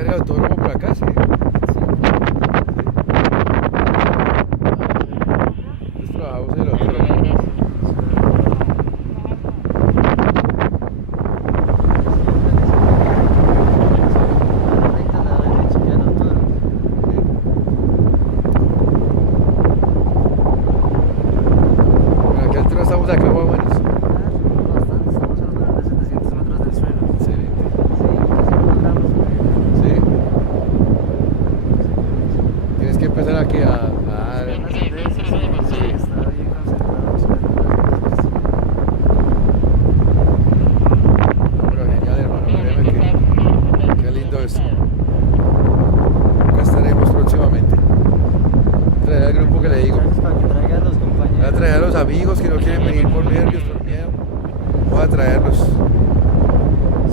eres autónomo por acá, sí. Nosotros trabajamos en el autónomo. Bueno, aquí nosotros estamos acá más o menos. Empezar aquí a dar. Pero genial, hermano, créeme que lindo esto. Acá estaremos próximamente. Traer al grupo que le digo. Voy a traer a los amigos que no quieren venir por nervios, por miedo. Voy a traerlos.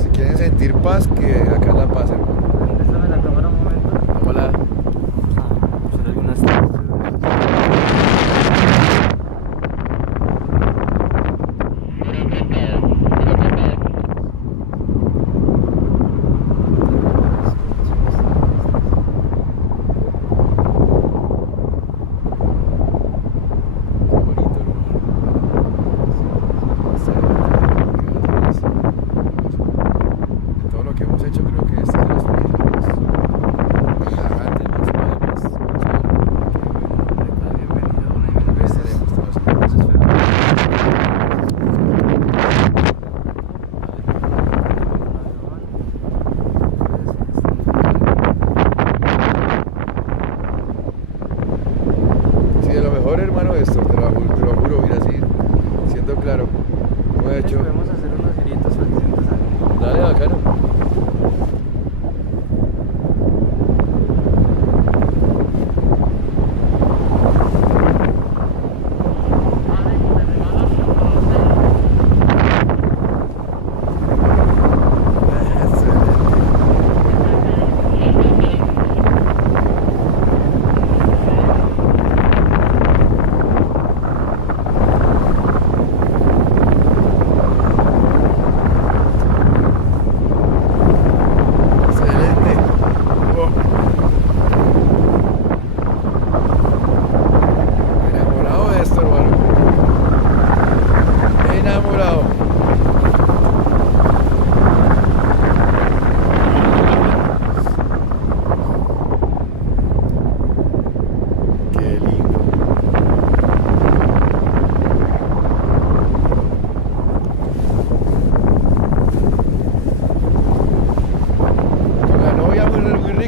Si quieren sentir paz, que acá es la paz, hermano. Préstame la cámara un momento. Hola. De lo mejor, hermano, esto, te lo juro, mira, así, siendo claro, como he hecho. Podemos hacer unos giritos para que sientas algo. Dale, bacano.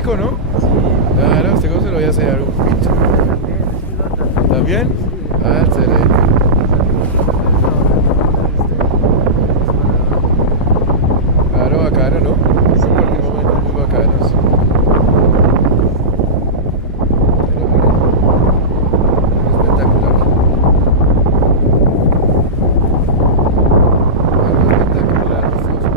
¿No? Claro, usted cómo se lo voy a sellar un pincho. ¿También? Ah, excelente. Claro, bacano, ¿no? Compartir momentos muy bacanos. Espectacular. Algo espectacular, precioso.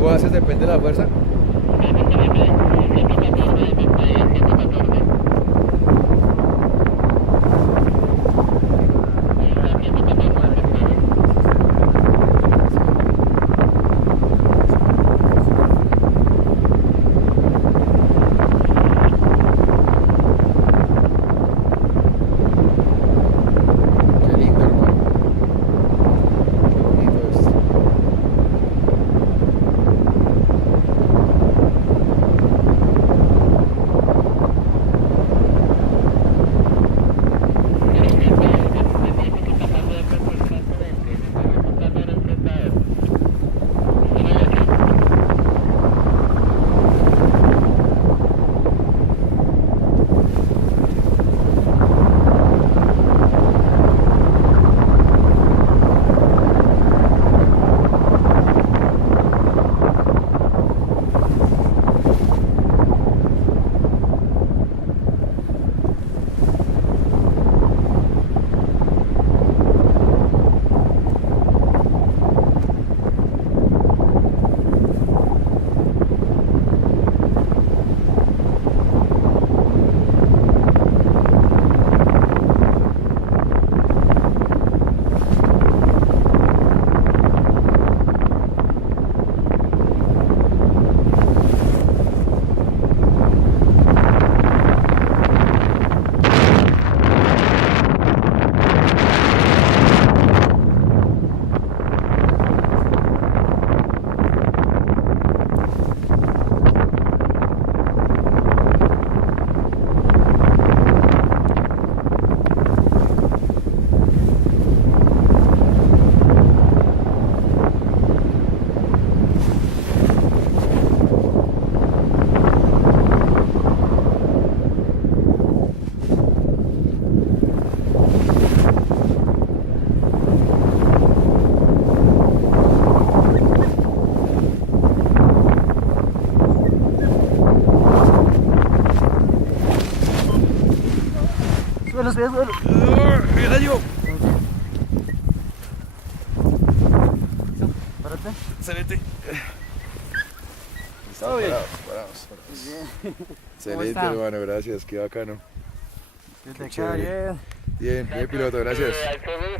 tú haces depende de la fuerza. Qué lindo, hermano. Qué bonito esto. Suelo, suelo, suelo. ¡Mira yo! Párate. Excelente. Todo bien. Parados. Bien. Excelente, está? hermano, gracias, qué bacano. Que te queda chévere. bien. Bien, piloto, gracias.